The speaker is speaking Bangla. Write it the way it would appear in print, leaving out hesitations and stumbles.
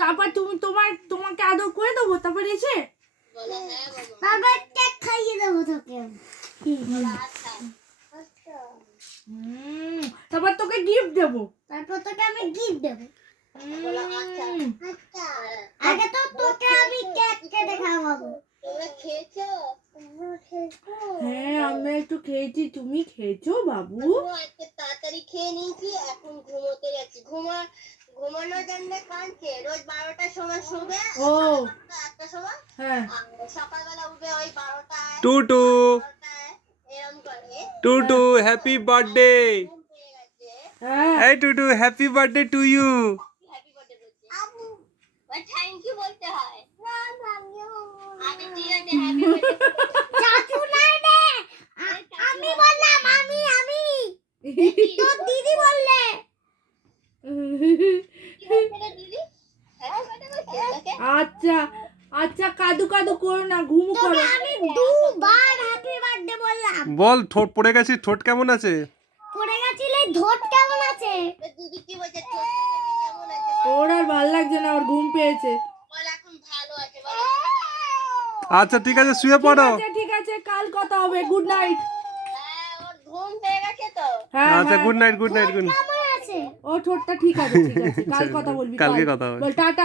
তারপর তোমাকে আদর করে দেবো, তারপর এসে তারপর কেক খাইয়ে দেবো তোকে। তারপর তোকে গিফট দেবো। তারপর তোকে আমি গিফট দেবো। আগে তো তোকে আমি কেক কেটে খাওয়াবো। হ্যাঁ আমরা একটু খেয়েছি, তুমি খেয়েছো বাবু? আজকে তাড়াতাড়ি খেয়ে নিয়েছি, এখন ঘুমোতে যাচ্ছি। ঘুমানোর জন্য কাঁদছে। রোজ 12টার সময় শুবে, ও 1টার সময়, হ্যাঁ সকালবেলা উঠবে ওই 12টায় টুটু এরম করে। Tutu happy birthday. ঘুম পেয়ে গেছে। হ্যাঁ এই Tutu happy birthday to you. Happy birthday বলছে। থ্যাংক ইউ বলতে হয়। আগে ঠিক আছে হ্যাপি বার্থডে। চাচু নাই রে, আমি বললাম, আমি তোর দিদি বললে। দিদি হ্যাপি বার্থডে বলছে ওকে। আচ্ছা আচ্ছা, কাদু কাদু করো না, ঘুমু তোকে করো। আমি দুবার হ্যাপি বার্থডে বললাম। বল ঠোঁট পড়ে গেছিস, ঠোঁট কেমন আছে? পড়ে গেছিলে, ধোট কেমন আছে? দিদি কি বলছে? ঠোঁট কেমন আছে? ওর আর ভাল লাগছে না, ওর ঘুম পেয়েছে। বল এখন ভালো আছে বল। আচ্ছা ঠিক আছে, শুয়ে পড়ো। ঠিক আছে, কাল কথা হবে। Good night. হ্যাঁ ওর ঘুম পেয়ে গেছে তো। হ্যাঁ আচ্ছা হ্যাঁ। Good night, good night, good night. কেমন আছে? ও ঠোঁটটা ঠিক আছে, ঠিক আছে, কাল কথা বলবি। কালকে কথা হবে। বল টাটা।